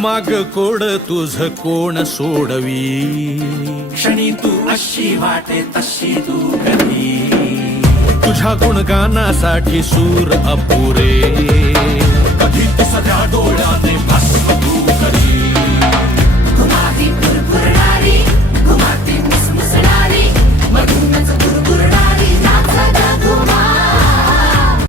माग कोड तुझ कोण सोडवी, क्षणी तू अशी वाटे तशी तू कधी, तुझ्या गुणगानासाठी सूर अपुरे, कधी तुझ्या डोळ्याने भस्म तू